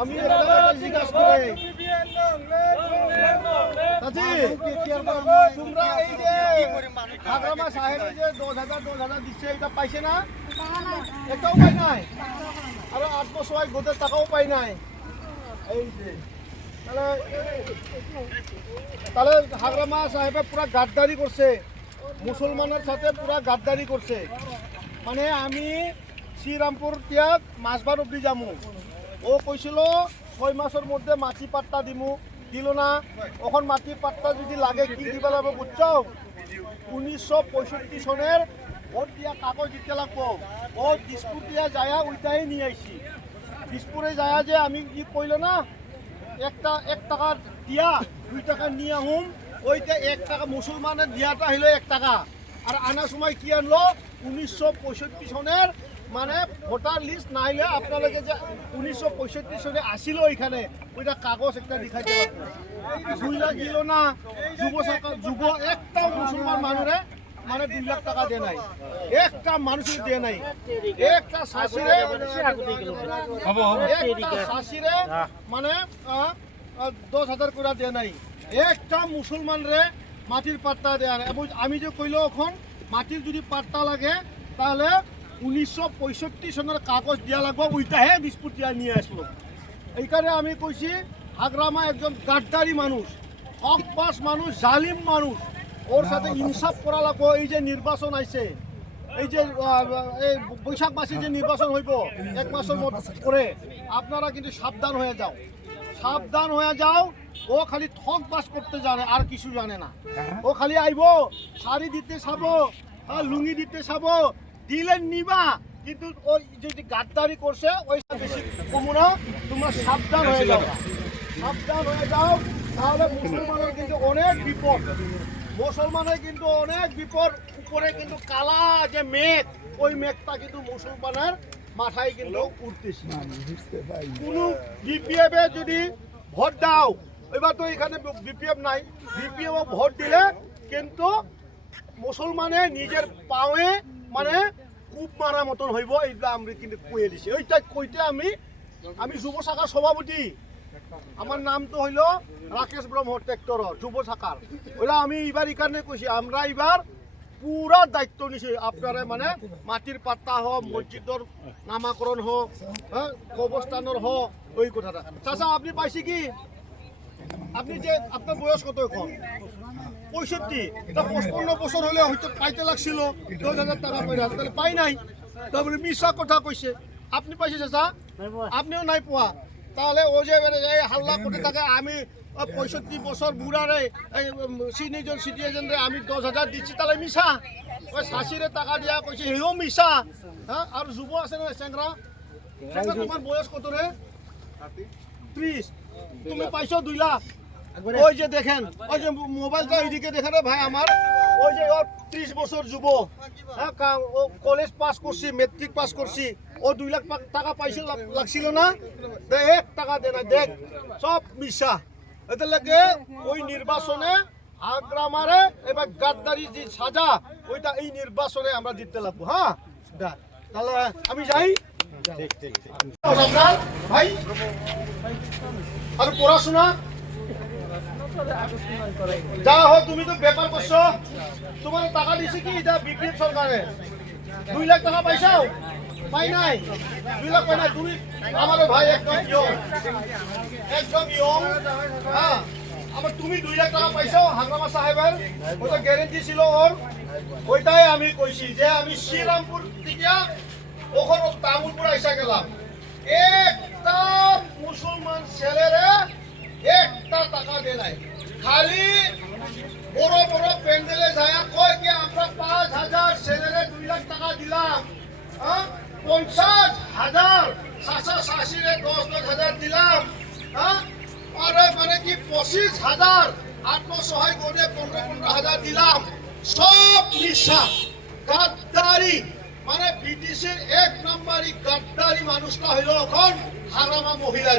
আমি জিজ্ঞাসা করে তোমরা এই যে হাগ্রামা সাহেব যে 10,000 দিচ্ছে এটা পাইছে না? এটাও পাই নাই, আরো 8 বছর গোদের টাকাও পাই নাই। এই যে তাহলে হাগ্রামা সাহেবে পুরা গাদ্দারি করছে, মুসলমানের সাথে পুরা গাদ্দারি করছে। মানে আমি শ্রীরামপুর ত্যাগ মাছবার অব্দি যামু, ও কইছিল 6 মাসের মধ্যে মাটি পাট্টা দিমু, দিল না। ওখান মাটি পাট্টা যদি লাগে কি দিবা লাগবে বুঝছো? 1965 সনের ভোট দিয়া কাগজ দিতে লাগবো। ও দিসপুর দিয়া যায় ওইটাই নিয়ে আইছি। দিসপুরে যায় যে আমি কি কইল না 1 টাকা দিয়া 2 টাকা নিয়ে আহুম, ওইটা 1 টাকা মুসলমানের দিয়াটা হইলো 1 টাকা। আর আনার সময় কি আনলো 1965 সনের মানে ভোটার লিস্ট না হলে আপনাদের যে 1965 সনে আসিল ওইখানে ওইটা কাগজ একটা দেখাইতে লাগবে। বুঝলা গেল না যুব একটাও মুসলমান মানুষে মানে 2 লাখ টাকা দেয় নাই, একটা মানুষের দেয় নাই, একটা শাশিরে মানে 10,000 করে দেয় নাই, একটা মুসলমানরে মাটির পাট্টা দেয় নাই। আমি যে কইল এখন মাটির যদি পাট্টা লাগে তাহলে 1965 সনের কাগজ দিয়া লাগবে, ওইটাহে দিসপুর দিয়া নিয়ে আসলো। এইখানে আমি কইছি হাগ্রামা একজন গাদ্দারি মানুষ, হকবাস মানুষ, জালিম মানুষ, ওর সাথে ইনসাফ করা লাগবো। এই যে নির্বাচন আইছে, এই যে বৈশাখ মাসে যে নির্বাচন হইব 1 মাসের পরে, আপনারা কিন্তু সাবধান হয়ে যাও, সাবধান হয়ে যাও। ও খালি ঠক বাস করতে জানে, আর কিছু জানে না। ও খালি আইব শাড়ি দিতে চাবো, লুঙ্গি দিতে চাবো, দিলে নিবা, কিন্তু ওই যদি গাদ্দারি করছে ওই বেশি কমু না। তোমরা সাবধান হয়ে যাও, সাবধান হয়ে যাও, তাহলে মুসলমানের কিন্তু অনেক বিপদ, মুসলমানের কিন্তু অনেক বিপদ। উপরে কিন্তু কালা যে মেঘ, ওই মেঘটা কিন্তু মুসলমানের মাথায় কিন্তু উঠতেছে। কোনো বিপিএফ এ যদি ভোট দাও, এবার তো এখানে বিপিএফ নাই, বিপিএফ ভোট দিলে কিন্তু মুসলমানে নিজের পাওয়ে মানে কূপ মারা মতন হইব। এইগুলো আমি কিন্তু কয়ে দিছি। ওইটা কইতে আমি যুব শাখার সভাপতি, আমার নাম তো হইল রাকেশ ব্রহ্ম ট্রেক্টর যুব শাখার। ওইটা আমি এবার এখানে কইছি আমরা এবার পুরা দায়িত্ব নিছি। আপনারা মানে মাটির পাট্টা হোক, মসজিদর নামাকরণ হোক, হ্যাঁ কবরস্থানের হোক, ওই কথাটা। চাচা আপনি পাইছি কি? আপনি যে আপনার বয়স কত এখন? 65। 55 বছর হলে হয়তো পাইতে লাগছিল 10,000 টাকা পয়সা, তাহলে পাই নাই, তারপরে মিশা কথা কইছে। আপনি পাইছে চাচা? আপনিও নাই পোয়া। তাহলে ও যে হাল্লা করতে থাকে আমি 65 বছর বুড়ারে সিনিয়র সিটিজেনরে আমি 10,000 দিচ্ছি, তাহলে মিশা। ওই শাশিরে টাকা দিয়া কইছে হেও মিশা। হ্যাঁ, আর যুব আছে না চেংরা, তোমার বয়স কত রে? 30। তুমি পাইছো 2 লাখ। ওই যে দেখেন, ওই যে মোবাইলটা এইদিকে দেখেন ভাই আমার, ওই যে 30 বছর যুব, হ্যাঁ ও কলেজ পাস করছি, মেট্রিক পাস করছি, ও 2 লাখ টাকা পাইছে লাগছিল না, 1 টাকা দেয় না। দেখ সব মিশা। এতে লাগে ওই নির্বাচনে হাগ্রামারে এবার গাদ্দারি যে সাজা ওইটা এই নির্বাচনে আমরা দিতে লাগবো। হ্যাঁ, তাহলে আমি যাই। ভাই আর পড়াশোনা যা হোক, তুমি তো ব্যাপার করছো, তোমার টাকা দিছে কি এটা বিপিএফ সরকারে? 2 লাখ টাকা পাইছাও? পাই নাই, 2 লাখ পাই নাই। তুমি আমার ভাই একদম ইয়ং, হ্যাঁ আমার তুমি 2 লাখ টাকা পাইছো হাগ্রামা সাহেবের, ওটা গ্যারেন্টি ছিল ওর। ওইটাই আমি কইছি যে আমি শ্রীরামপুর থেকে ওখানে তামুলপুর আইসা গেলাম, একটা মুসলমান ছেলেরে 1 টাকা দেয় নাই। খালি বড় বড় প্যান্ডেলে যায় কয় কি আমরা 5,000 ছেলেরে 2 লাখ টাকা দিলাম, 50,000 শাশা শাশিরে 10,000 দিলাম, আরে মানে কি 25,000 আত্মসহায় গোটে 15,000 দিলাম। সব মিশা গাদ্দারি, মানে ব্রিটিশের 1 নম্বরই গাদ্দারি মানুষটা হইল এখন হাগ্রামা মহিলা।